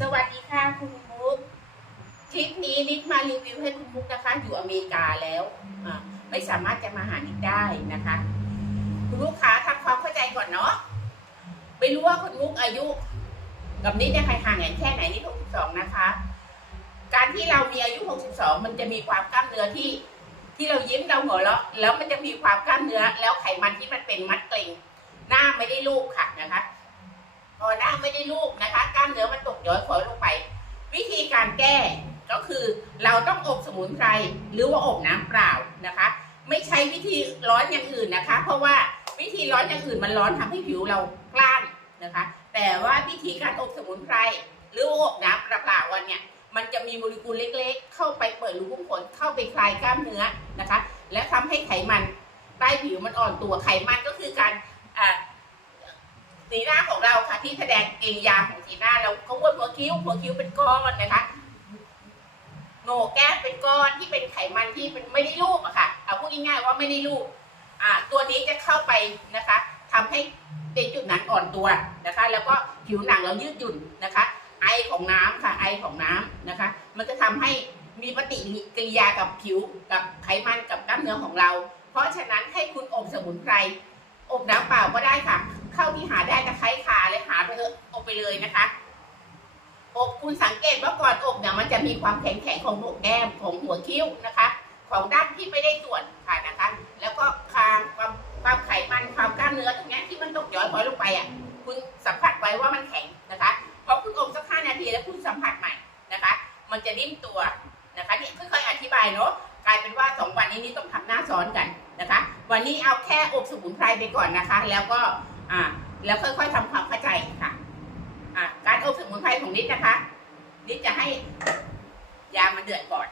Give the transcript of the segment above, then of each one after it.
สวัสดีค่ะคุณมุกทริปนี้นิดมารีวิวให้คุณมุกนะคะ อยู่อเมริกาแล้วไม่สามารถจะมาหานิดได้นะคะ คุณลูกค้าทำความเข้าใจก่อนเนาะไม่รู้ว่าคุณมุกอายุ กับนิดเนี่ยใครห่างกันแค่ไหนนิด62นะคะ การที่เรามีอายุ62มันจะมีความกล้ามเนื้อที่ที่เรายิ้มเราหัวเราะแล้วมันจะมีความกล้ามเนื้อ แล้วไขมันที่มันเป็นมัดเกร็งหน้าไม่ได้ลูบค่ะนะคะ พอหน้าไม่ได้ลูบนะคะ กล้ามเนื้อมันตกย้อยคอยลงไป วิธีการแก้ก็คือเราต้องอบสมุนไพรหรือว่าอบน้ำเปล่านะคะ ไม่ใช้วิธีร้อนอย่างอื่นนะคะ เพราะว่าวิธีร้อนอย่างอื่นมันร้อนทำให้ผิวเรากล้านนะคะ แต่ว่าวิธีการอบสมุนไพรหรือว่าอบน้ำเปล่าวันเนี่ยมันจะมีโมเลกุลเล็กๆ เข้าไปเปิดรูขุมขนเข้าไปคลายกล้ามเนื้อนะคะ และทำให้ไขมันใต้ผิวมันอ่อนตัวไขมันก็คือการอ่าสีหน้าของ ที่แสดงกิริยาของสีหน้าเราเขาวนหัวคิ้วหัวคิ้วเป็นก้อนนะคะโหนกแก้มเป็นก้อนที่เป็นไขมันที่เป็นไม่ได้รูปอะค่ะเอาพูดง่ายๆว่าไม่ได้รูปอ่าตัวนี้จะเข้าไปนะคะทำให้ในจุดนั้นอ่อนตัวนะคะ แล้วก็ผิวหนังเรายืดหยุ่นนะคะ ไอของน้ำค่ะไอของน้ำนะคะ มันจะทำให้มีปฏิกิริยากับผิวกับไขมันกับกล้ามเนื้อของเรา เพราะฉะนั้นให้คุณอบสมุนไพรอบน้ำเปล่าก็ได้ค่ะ เข้าที่หาได้ตะไคร้ขาเลยหา ไปเถอะอบไปเลยนะคะ อบคุณสังเกตว่าก่อนอบเนี่ยมันจะมีความแข็งแข็งของหนกแก้มของหัวคิ้วนะคะ ของด้านที่ไม่ได้ส่วนค่ะนะคะ แล้วก็คางความความไขมันความกล้ามเนื้อตรงนี้ที่มันตกย้อยพอยลงไปอะ คุณสัมผัสไว้ว่ามันแข็งนะคะพอคุณอบสักห้านาทีแล้วคุณสัมผัสใหม่นะคะ มันจะนิ่มตัวนะคะนี่ค่อยๆอธิบายเนาะกลายเป็นว่าสองวันนี้นี่ต้องทำหน้าซ้อนกันนะคะ วันนี้เอาแค่อบสมุนไพรไปก่อนนะคะ แล้วก็อ่าแล้วค่อยๆทำความเข้าใจ อ่าการอบสมุนไพรของนิดนะคะ นิดจะให้ยามันเดือดก่อน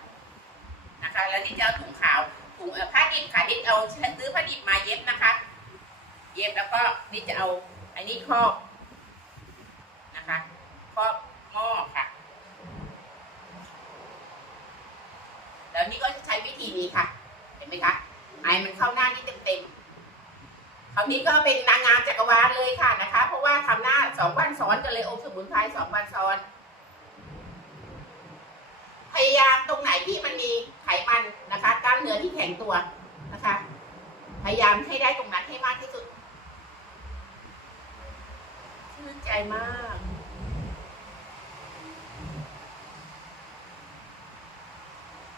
นะคะ แล้วนิดจะเอาถุงขาวถุงผ้าดิบค่ะนิดเอาซื้อผ้าดิบมาเย็บนะคะ เย็บแล้วก็นิดจะเอาอันนี้ครอบนะคะครอบหม้อค่ะ แล้วนี่ก็จะใช้วิธีนี้ค่ะ เห็นไหมคะไอมันเข้าหน้านี่เต็มๆ คราวนี้ก็เป็นนางงามจักรวาลเลยค่ะนะคะ เพราะว่าทำหน้าสองวันซ้อนกันเลยอบสมุนไพรสองวันซ้อน พยายามตรงไหนที่มันมีไขมันนะคะกล้ามเนื้อที่แข็งตัวนะคะ พยายามให้ได้ตรงนั้นให้มากที่สุดชื่นใจมาก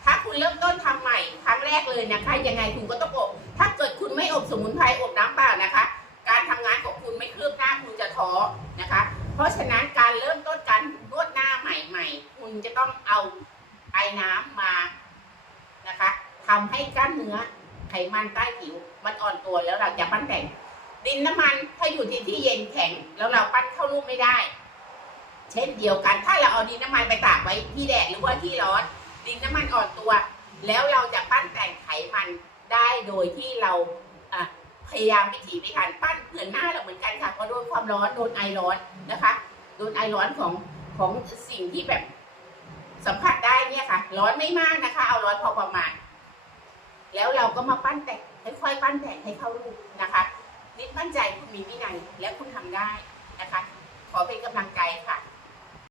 ถ้าคุณ เริ่มต้นทำใหม่ครั้งแรกเลยนะคะ ยังไงคุณก็ต้องอบ ถ้าเกิดคุณไม่อบสมุนไพรอบน้ำเปล่านะคะ การทำงานของคุณไม่คืบหน้าคุณจะท้อนะคะ เพราะฉะนั้นการเริ่มต้นการนวดหน้าใหม่ ๆ คุณจะต้องเอาไอ้น้ำมานะคะทำให้กล้ามเนื้อไขมันใต้ผิวมันอ่อนตัวแล้วเราจะปั้นแต่งดินน้ำมันถ้าอยู่ที่ที่เย็นแข็งแล้วเราปั้นเข้ารูปไม่ได้ เช่นเดียวกันถ้าเราเอาดินน้ำมันไปตากไว้ที่แดดหรือว่าที่ร้อน ดินน้ำมันอ่อนตัว แล้วเราจะปั้นแต่งไขมันได้โดยที่เราพยายามวิถีพิถันปั้นเหมือนหน้าเราเหมือนกันค่ะเพราะโดนความร้อนโดนไอร้อนนะคะโดนไอร้อนของของสิ่งที่แบบสัมผัสได้เนี่ยค่ะ ร้อนไม่มากนะคะ เอาร้อนพอประมาณ แล้วเราก็มาปั้นแต่งค่อยๆปั้นแต่งให้เข้ารูปนะคะนิดมั่นใจคุณมีวินัยและคุณทำได้นะคะ ขอเป็นกำลังใจค่ะ